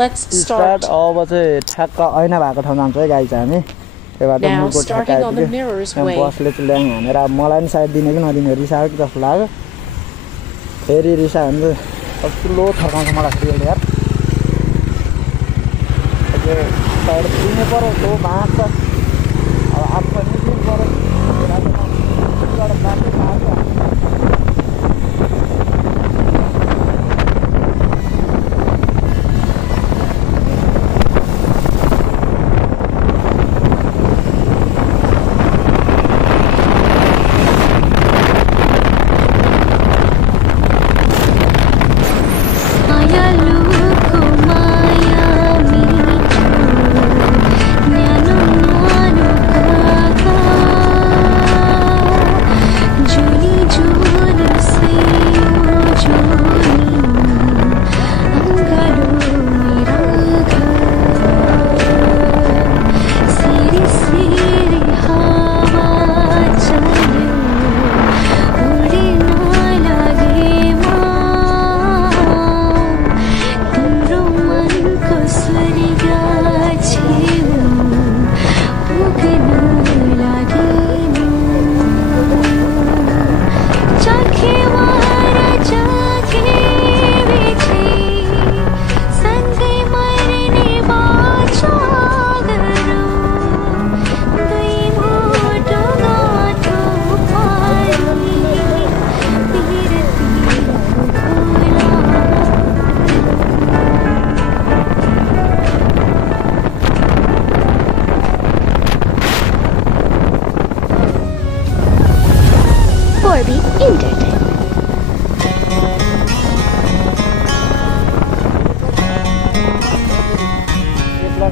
Let's start. अब चाहिँ ठ्याक्क ऐना भएको ठाउँ जान्छ है गाई चाहिँ हामी त्यही भएर मुखको ठ्याक्क बसले चाहिँ ल्याङ हानेर अब मलाई नि सायद दिने कि नदिने रिसायो कि जस्तो लाग्यो फेरि रिसायो भने चाहिँ ठुलो थर्काउँछ मलाई फेरि यार साइड दिनु पऱ्यो त्यो भाँच्छ अब आफू निस्किनु पऱ्यो बाटो भाँच्छ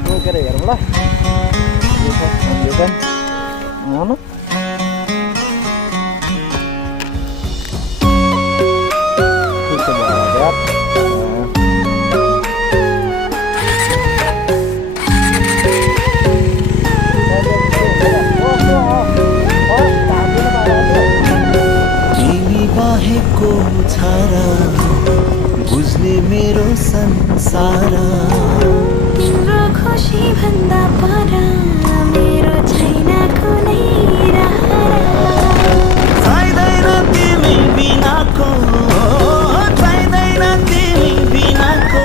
रोकेर हेरौँ ल तिमी बाहेकको छारा बुझ्ने मेरो संसार खुशी भन्दा पर मेरो छैन कुनै चाहिँदैन तिमी बिनाको चाहिँदैन तिमी बिनाको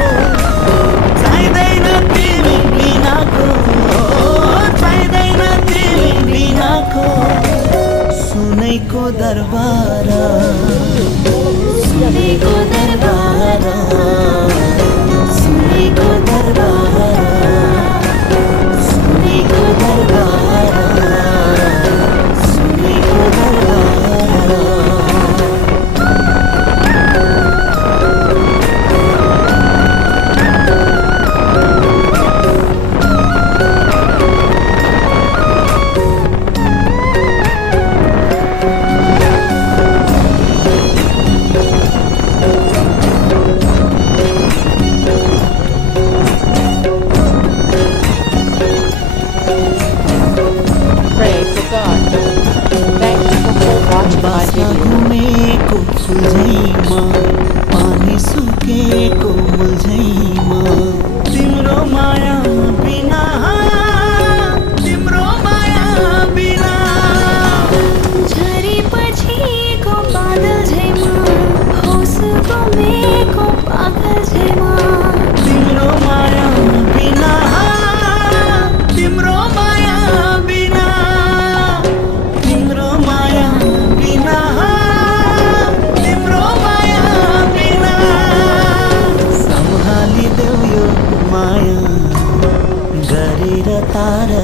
चाहिँदैन तिमी बिनाको चाहिँदैन तिमी बिनाको सुनैको दरबार सुनेको दरबार सुनेको दरबार घुमेको फुलझैमा पानी सुकेको मुलझैमा तिम्रो माया बिना तिम्रो माया बिना झरी पछिको बादल झैमा होस गुमेको पागल झैमा तिम्रो माया बिना तिम्रो माया बिना तिम्रो माया बिना तिम्रो माया बिना सम्हालिदेऊ यो माया गरेर तारा